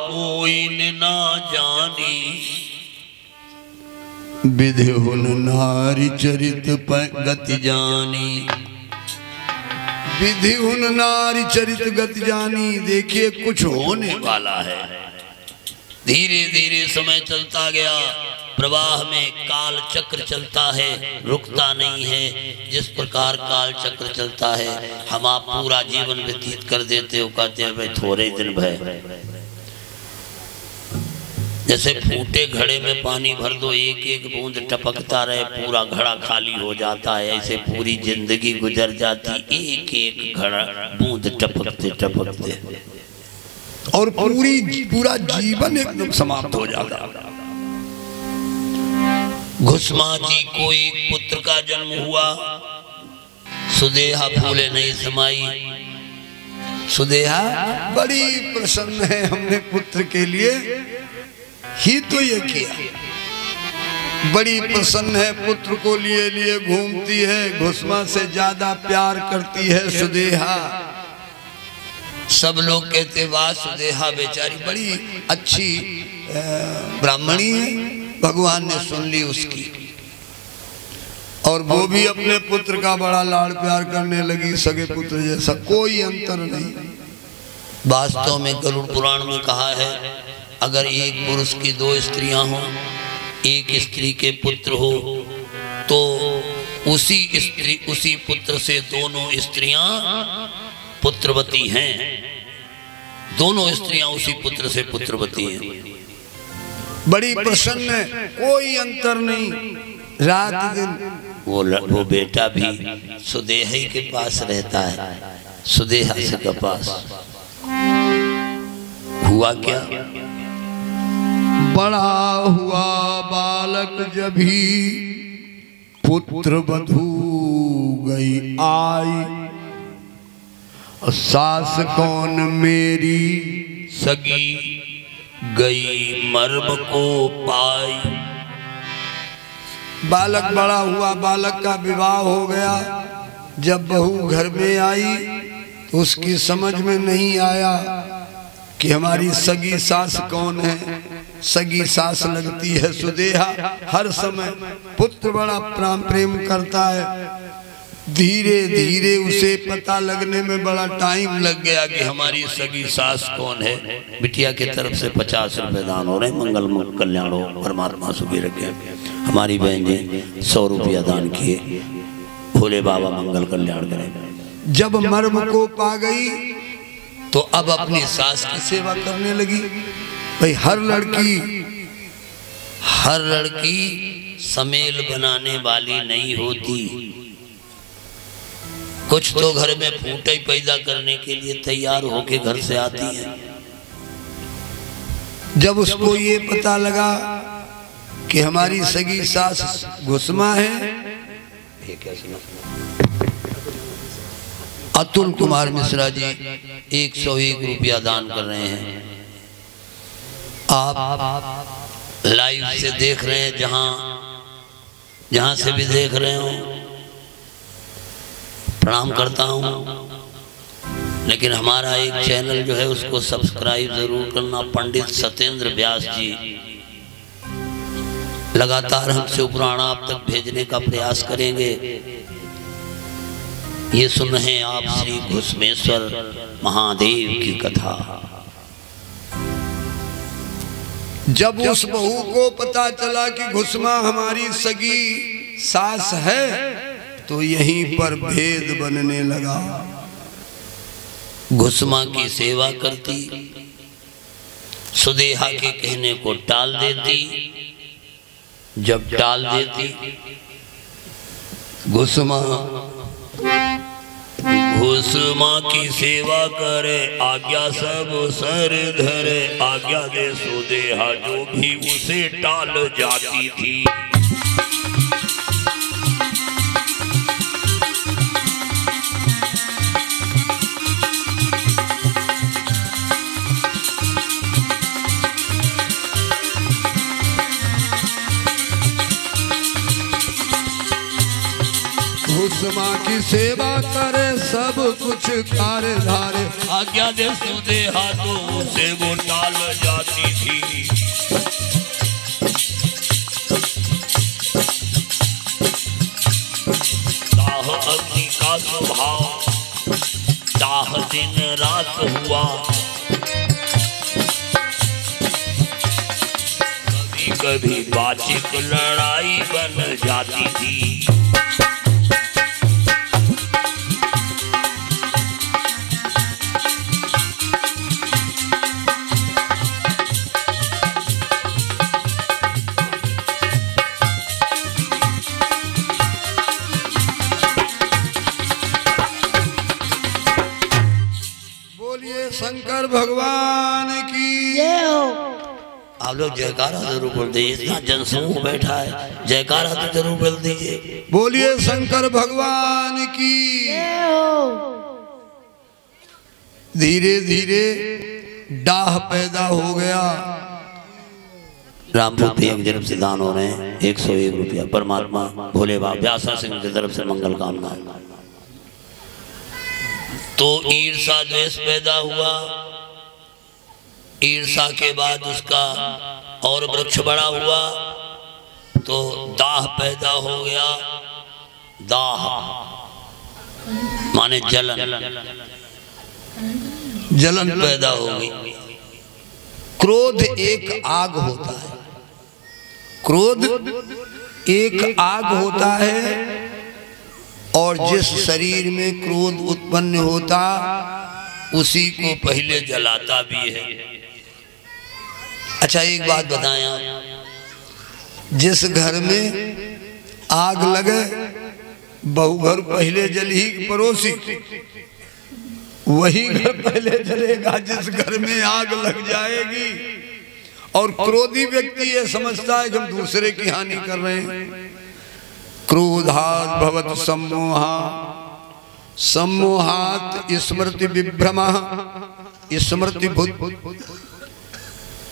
कोई ना जानी, विधि हुन नारी चरित गति जानी। विधि हुन नारी चरित गति जानी। देखिए कुछ होने वाला है। धीरे धीरे समय चलता गया, प्रवाह में काल चक्र चलता है, रुकता नहीं है। जिस प्रकार काल चक्र चलता है, हम आप पूरा जीवन व्यतीत कर देते हो, कहते हैं भाई थोड़े दिन भय। जैसे फूटे घड़े में पानी भर दो, एक एक बूंद टपकता रहे, पूरा घड़ा खाली हो जाता है। ऐसे पूरी जिंदगी गुजर जाती, एक एक घड़ा बूंद टपकते टपकते, और पूरा जीवन एकदम समाप्त हो जाता। घुसमा जी को एक पुत्र का जन्म हुआ। सुदेहा फूले नहीं समाई। सुदेहा बड़ी प्रसन्न है, हमने पुत्र के लिए ही तो ये किया। बड़ी प्रसन्न है, पुत्र को लिए लिए घूमती है। घुसमा से ज्यादा प्यार करती है सुदेहा। सब लोग कहते वाह सुदेहा बेचारी बड़ी अच्छी ब्राह्मणी है। भगवान ने सुन ली उसकी, और वो भी अपने पुत्र का बड़ा लाड़ प्यार करने लगी, सगे पुत्र जैसा, कोई अंतर नहीं। वास्तव में गरुड़ पुराण में कहा है, अगर एक पुरुष की दो स्त्रियां हो, एक स्त्री के पुत्र हो, तो उसी पुत्र से दोनों स्त्रियां पुत्रवती हैं। दोनों स्त्रियां उसी पुत्र से पुत्रवती हैं। बड़ी प्रसन्न है, कोई अंतर नहीं, रात दिन। वो बेटा भी सुदेहा के पास रहता है। सुदेहा से के पास हुआ क्या, बड़ा हुआ बालक जभी पुत्र वधू गई आई। सास कौन मेरी सगी गई मर्म को पाई। बालक बड़ा हुआ, बालक का विवाह हो गया। जब बहू घर में आई तो उसकी समझ में नहीं आया कि हमारी सगी सास कौन है। सगी सास लगती है सुदेहा। हर समय पुत्र बड़ा प्रेम करता है। धीरे धीरे उसे पता लगने में बड़ा टाइम लग गया कि हमारी सगी सास कौन है। बिटिया के तरफ से 50 रुपए दान हो रहे, मंगल कल्याण हो, परमात्मा सुखी रखे। हमारी बहन ने 100 रुपया दान किए, भोले बाबा मंगल कल्याण करें। जब मर्म को पा गई तो अब अपनी सास की सेवा करने लगी। भाई हर लड़की समेल बनाने वाली नहीं होती। कुछ तो घर में फूटे पैदा करने के लिए तैयार होके घर से आती है। जब उसको ये पता लगा कि हमारी सगी सास घुसमा है, अतुल कुमार मिश्रा जी 101 रुपया दान कर रहे हैं। आप लाइव से देख रहे हैं, जहां से भी देख रहे हो, प्रणाम करता हूं। लेकिन हमारा एक चैनल जो है उसको सब्सक्राइब जरूर करना। पंडित सत्येंद्र व्यास जी लगातार हमसे पुराण आप तक भेजने का प्रयास करेंगे। ये सुन रहे हैं आप श्री घुसमेश्वर महादेव की कथा। जब उस बहू को पता चला कि घुसमा हमारी सगी सास है, तो यहीं पर भेद बनने लगा। घुसमा की सेवा करती, सुदेहा के कहने को टाल देती। जब टाल देती, घुसमा की सेवा करे, आज्ञा सब सर धरे। आज्ञा दे सुदेहा जो भी उसे टाल जाती थी। उस माँ की सेवा करे सब कुछ कार्य धारे। आज्ञा दे सुदे हाथों से वो टाल जाती थी। दाह अग्नि का स्वभाव दाह दिन रात हुआ। कभी बाचिक लड़ाई बन जाती थी। बोलिए शंकर भगवान की जय हो। आप लोग जयकारा जरूर बोल दीजिए, इतना जनसमूह बैठा है, जयकारा तो जरूर बोल दीजिए। बोलिए शंकर भगवान की। धीरे धीरे डाह पैदा हो गया। रामपूत एक जन्म से दान हो रहे हैं 101 रुपया। परमात्मा भोले बाबा व्यासा सिंह की तरफ से मंगल कामना। तो ईर्षा द्वेष पैदा हुआ। ईर्षा के बाद उसका और वृक्ष बड़ा हुआ तो दाह पैदा हो गया। दाह माने जलन, जलन पैदा हो गई। क्रोध एक आग होता है। क्रोध एक आग होता है और जिस शरीर में क्रोध उत्पन्न होता उसी को पहले जलाता भी है। अच्छा एक बात बताएं आप, जिस घर में आग लगे बहु घर पहले जल ही पड़ोसी, वही घर पहले जलेगा जिस घर में आग लग जाएगी। और क्रोधी व्यक्ति ये समझता है कि हम दूसरे की हानि कर रहे हैं। क्रोधात् भवत् सम्मोहा, सम्मोहात् स्मृति विभ्रमः, स्मृति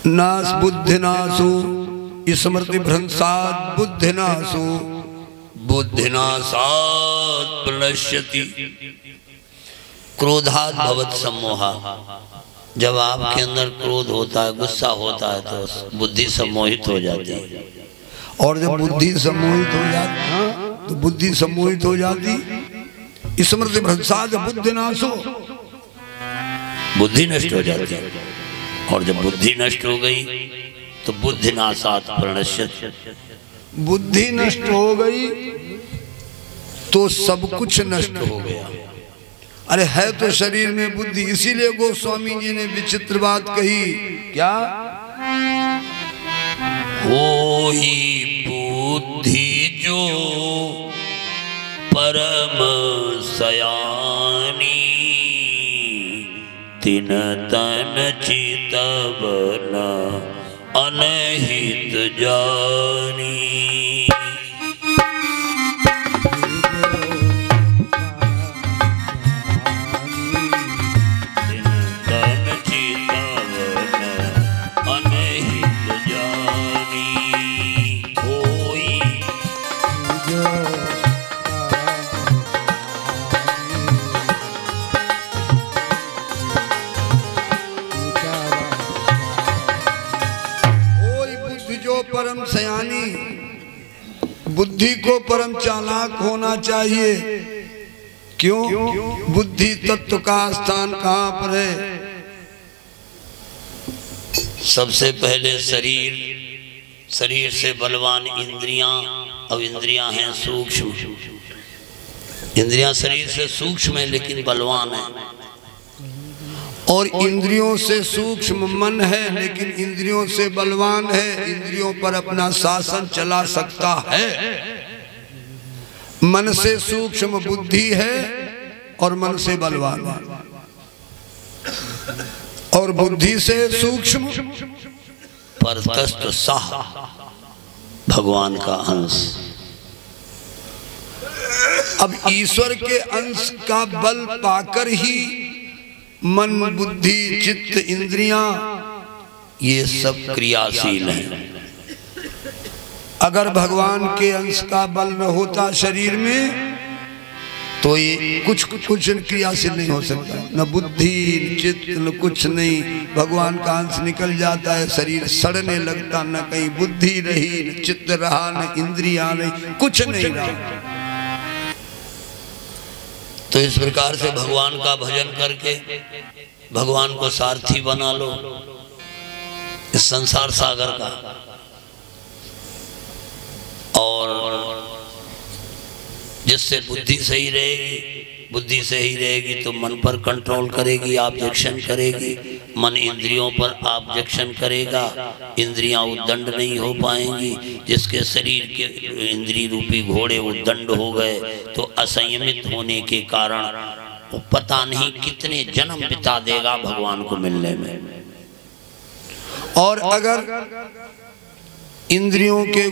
नाश बुद्धिनाशो, स्मृति भ्रंशात् बुद्धिनाशो, बुद्धिनाशात् प्रणश्यति। क्रोधात् भवत् सम्मोहा, जब आपके अंदर क्रोध होता है, गुस्सा होता है तो बुद्धि सम्मोहित हो जाती है। और जब बुद्धि सम्मोहित हो जाती तो बुद्धि सम्मोहित हो जाती, स्मृति भ्रंशात् बुद्धिनाशो, बुद्धि नष्ट हो जाती है। और जब बुद्धि नष्ट हो गई तो बुद्धिनाशात् प्रणश्यति, बुद्धि नष्ट हो गई तो सब कुछ नष्ट हो गया। अरे है तो शरीर में बुद्धि, इसीलिए गोस्वामी जी ने विचित्र बात कही, क्या होई बुद्धि जो परम सयानी, तिन तन चितवन अनहित जानी। परम सयानी, बुद्धि को परम चालाक होना चाहिए। क्यों? बुद्धि तत्व का स्थान कहाँ पर है? सबसे पहले शरीर, शरीर से बलवान इंद्रियां, और इंद्रियां हैं सूक्ष्म। इंद्रियां शरीर से सूक्ष्म है लेकिन बलवान है। और इंद्रियों से सूक्ष्म मन है लेकिन इंद्रियों से बलवान है। इंद्रियों पर अपना शासन चला सकता है। मन से सूक्ष्म बुद्धि है और मन से बलवान है। और बुद्धि से सूक्ष्म परतस्थ साह, भगवान का अंश। अब ईश्वर के अंश का बल पाकर ही मन, बुद्धि, चित्त, इंद्रियां ये सब क्रियाशील हैं। अगर भगवान के अंश का बल न होता शरीर में तो ये कुछ क्रियाशील नहीं हो सकता, न बुद्धि न चित्त न कुछ नहीं। भगवान का अंश निकल जाता है, शरीर सड़ने लगता, न कहीं बुद्धि रही न चित्त रहा न इंद्रियां नहीं, कुछ नहीं रहा। तो इस प्रकार से भगवान का भजन करके भगवान को सारथी बना लो इस संसार सागर का, और जिससे बुद्धि सही रहेगी, बुद्धि सही रहेगी तो मन पर कंट्रोल करेगी, ऑब्जेक्शन करेगी, मन इंद्रियों पर ऑब्जेक्शन करेगा, इंद्रियां उद्दंड नहीं हो पाएंगी। जिसके शरीर के इंद्रिय रूपी घोड़े उद्दंड हो गए तो असंयमित होने के कारण वो पता नहीं कितने जन्म बिता देगा भगवान को मिलने में। और अगर इंद्रियों के